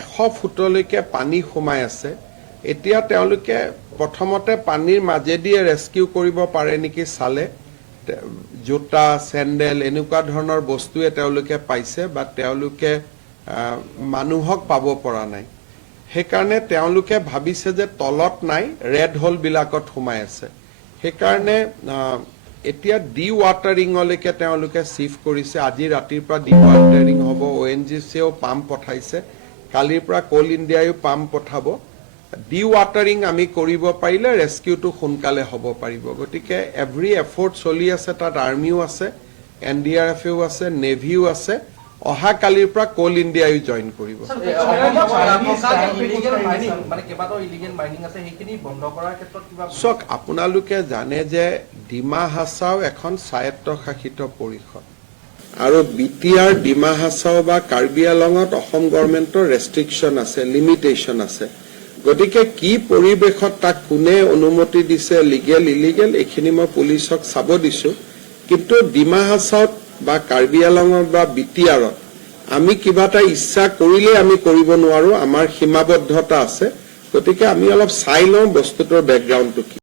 100 ফুটলৈকে পানী সোমাই আছে এতিয়া তেওঁলোকে প্ৰথমতে পানীৰ মাজেদি ৰেস্কিউ কৰিব পাৰে নেকি চালে জোতা চেন্ডেল এনেকুৱা ধৰণৰ বস্তুৱে তেওঁলোকে পাইছে বা তেওঁলোকে মানুহক পাব পৰা নাই সেইকাৰণে তেওঁলোকে ভাবিছে যে তলত নাই ৰেড হোল বিলাকত সোমাই আছে সেইকাৰণে এতিয়া ডি ৱাটাৰিংলৈকে তেওঁলোকে শিফ্ট কৰিছে আজি ৰাতিৰ পৰা ডি ৱাটাৰিং হ'ব ONGCও পাম্প পঠাইছে কালিৰ পৰা কোল ইণ্ডিয়ায়ো পাম্প পঠাব ডি ৱাটাৰিং আমি কৰিব পাৰিলে ৰেস্কিউটো সোনকালে হ'ব পাৰিব গতিকে এভৰি এফৰ্ট চলি আছে তাত আৰ্মিও আছে NDRFও আছে নেভিও আছে অহা কালিৰ পৰা কোল ইণ্ডিয়ায়ো জয়েন কৰিব চক আপোনালোকে জানে যে ডিমা হাছাও এখন স্বায়ত্তশাসিত পৰিষদ আৰু বিটিআৰ ডিমা হাছাও বা কাৰ্বি আংলঙত অসম গভৰ্ণমেণ্টৰ ৰেষ্ট্ৰিকশ্যন আছে লিমিটেশ্যন আছে গতিকে কি পৰিৱেশত তাক কোনে অনুমতি দিছে লিগেল ইলিগেল এইখিনি মই পুলিচক চাব দিছো কিন্তু ডিমা হাছাওত বা কাৰ্বি আংলঙত বা বিটিআৰত আমি কিবা এটা ইচ্ছা কৰিলে আমি কৰিব নোৱাৰো আমাৰ সীমাবদ্ধতা আছে গতিকে আমি অলপ চাই লওঁ বস্তুটোৰ বেকগ্ৰাউণ্ডটো কি